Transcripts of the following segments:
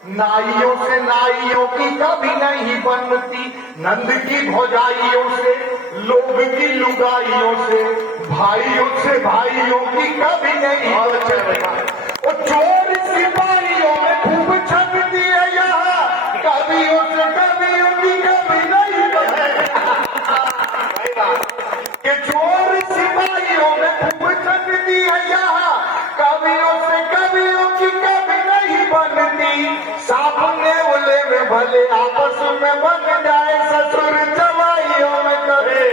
नाइयों से नाइयों की कभी नहीं बनती, नंद की भौजाइयों से, लोग की लुगाइयों से, भाइयों से भाइयों की कभी नहीं बनती। वो चोर सिपाहियों में खूब छपती है यहाँ, कवियों से कवियों की कभी नहीं बनती। कि चोर सिपाहियों में खूब छपती है यहाँ, कवियों से कवियों की कभी नहीं बनती। सामने उले में भले आपस में बन जाए, ससुर जवाइयों में करे।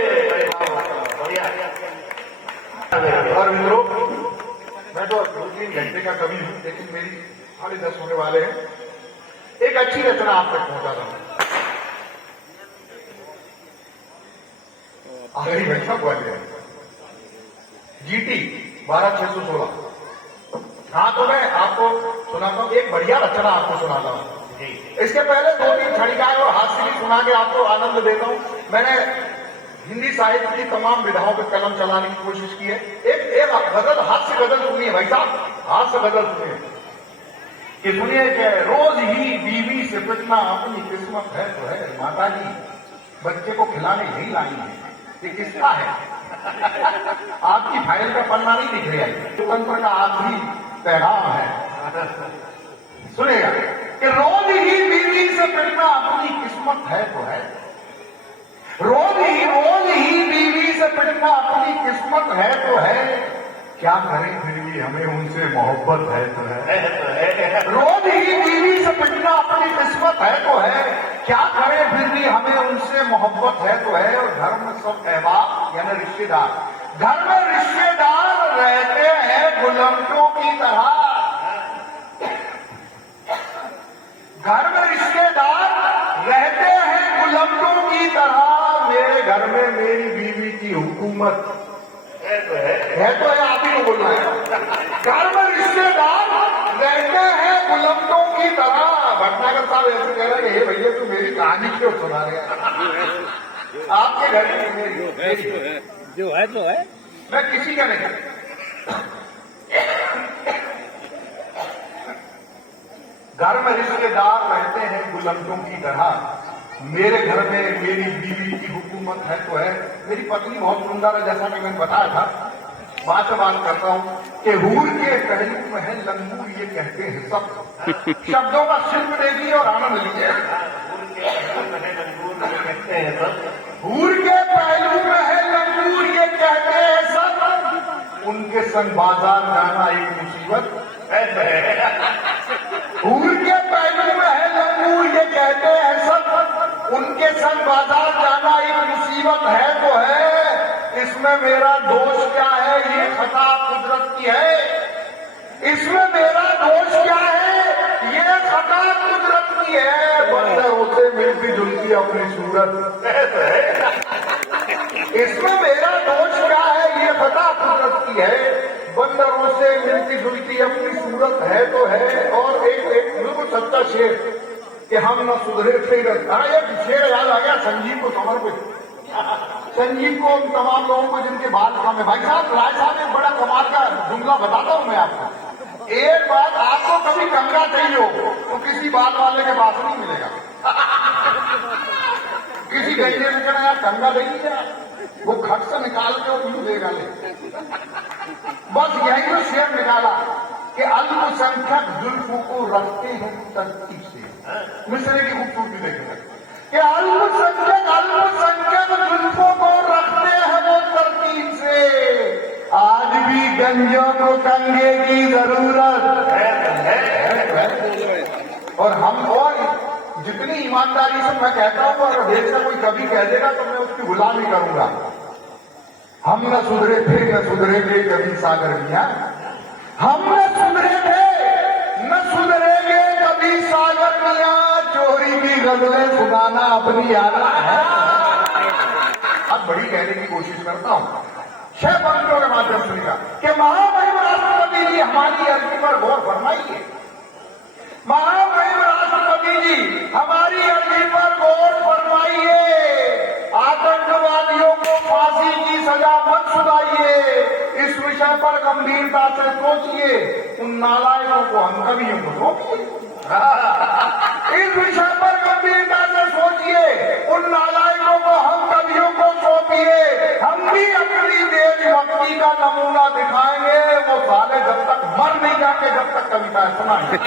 और मित्रों, मैं तो 2-3 घंटे का कवि हूं, लेकिन मेरी 10:30 होने वाले हैं। एक अच्छी रचना आप तक पहुंचा रहा हूं। आखिरी घटना ग्वालियर GT 12616। हाँ, तो मैं आपको सुनाता हूँ, एक बढ़िया रचना आपको सुनाता हूँ। इसके पहले 2-3 छड़िकाएं और हास्य भी सुना के आपको आनंद देता हूँ। मैंने हिंदी साहित्य की तमाम विधाओं पे कलम चलाने की कोशिश की है। एक गजल, हास्य गजल सुनिए भाई साहब, हास्य गजल सुनिए। कि सुनिए कि रोज ही बीवी से पिटना अपनी किस्मत है तो है, माता जी बच्चे को खिलाने यही लाई है। ये किसका है? आपकी फाइल का पन्ना नहीं दिख रहा है, तंत्र का आखिरी पैगाम है। सुनेगा कि रोज ही बीवी से पिटना अपनी किस्मत है तो है, रोज ही बीवी से पिटना अपनी किस्मत है तो है, क्या करें फिर भी हमें उनसे मोहब्बत है तो है। रोज ही बीवी से पिटना अपनी किस्मत है तो है, क्या करें फिर भी हमें उनसे मोहब्बत है तो है। और घर में सब अहबाब यानी रिश्तेदार, घर में रिश्तेदार रहते हैं गुलामों की तरह, घर में रिश्तेदार रहते हैं गुलामों की तरह। मेरे घर में मेरी बीवी की हुकूमत है तो है, आप ही को बोलना है। घर में रिश्तेदार रहते हैं गुलामों की तरह। भटनागर साहब ऐसे कह रहे हैं, भैया तू मेरी कहानी क्यों सुना रहे हैं? आपके घर की मेरी जो है तो है, मैं किसी का नहीं। घर में रिश्तेदार रहते हैं गुलामों की तरह, मेरे घर में मेरी बीवी की हुकूमत है तो है। मेरी पत्नी बहुत सुंदर है, जैसा कि मैंने बताया था। बात से बात करता हूं कि हूर के पहलू में है लंगूर, ये कहते हैं सब। शब्दों का शिल्प देखिए और आनंद लीजिए। हूर के पहलू में है लंगूर, ये कहते हैं सब, उनके संग बाजार जाना एक मुसीबत है। हूर के पहलू में है लंगूर, ये कहते हैं सब, उनके संग बाजार जाना एक मुसीबत है तो है। इसमें मेरा दोष क्या है? ये खता कुदरत की है। इसमें मेरा दोष क्या है? ये खता कुदरत की है। बंदरों से मिलती जुलती अपनी सूरत है। इसमें मेरा दोष क्या है? ये खता कुदरत की है। बंदरों से मिलती जुलती अपनी सूरत है तो है। और एक बिल्कुल सच्चा शेर कि हम न सुधरे थे। एक शेर याद आ गया संजीव को समर्पित। संजीव को उन तमाम लोगों को जिनके बाल कम है। भाई साहब, राय साहब एक बड़ा कमाल का जुमला बताता हूं मैं आपको। एक बात, आपको कभी कंगा चाहिए हो तो किसी बाल वाले के पास नहीं मिलेगा। किसी गंजे में कहना यार कंगा नहीं है, वो खट से निकाल के वो यूं देगा ले। बस यही तो शेर निकाला कि अल्पसंख्यक जुल्फों को रखते हैं तरतीब से। मिसरे की खूबसूरती देखेगा कि अल्पसंख्यक जुल्फों को रखते हैं वो तरतीब से। आज भी गंजों को कंगे की जरूरत है। और हम और जितनी ईमानदारी से मैं कहता हूं, अगर देश का कोई कभी कह देगा तो मैं उसकी गुलामी करूंगा। हम न सुधरे थे न सुधरेंगे कभी सागर मियां, हम न सुधरे थे न सुधरेंगे कभी सागर मियां। चोरी की गजलें सुनाना अपनी आदत है। अब बड़ी कहने की कोशिश करता हूं, 6 पंक्तियों के माध्यम से लिखा कि महामहिम राष्ट्रपति जी हमारी अर्जी पर गौर फरमाइए। महामहिम राष्ट्रपति जी हमारी अर्जी पर गौर फरमाइए। आतंकवादियों को फांसी की सजा मत सुनाइए। इस विषय पर गंभीरता से सोचिए। उन नालायकों को हम कभी को रोकिए। इस विषय पर गंभीरता से सोचिए, उन नालायकों को हम कवियों को सौंपिए, हम भी अपनी देशभक्ति का नमूना दिखाएंगे। वो साले जब तक मर नहीं जाते जब तक कविताएं सुनाएंगे।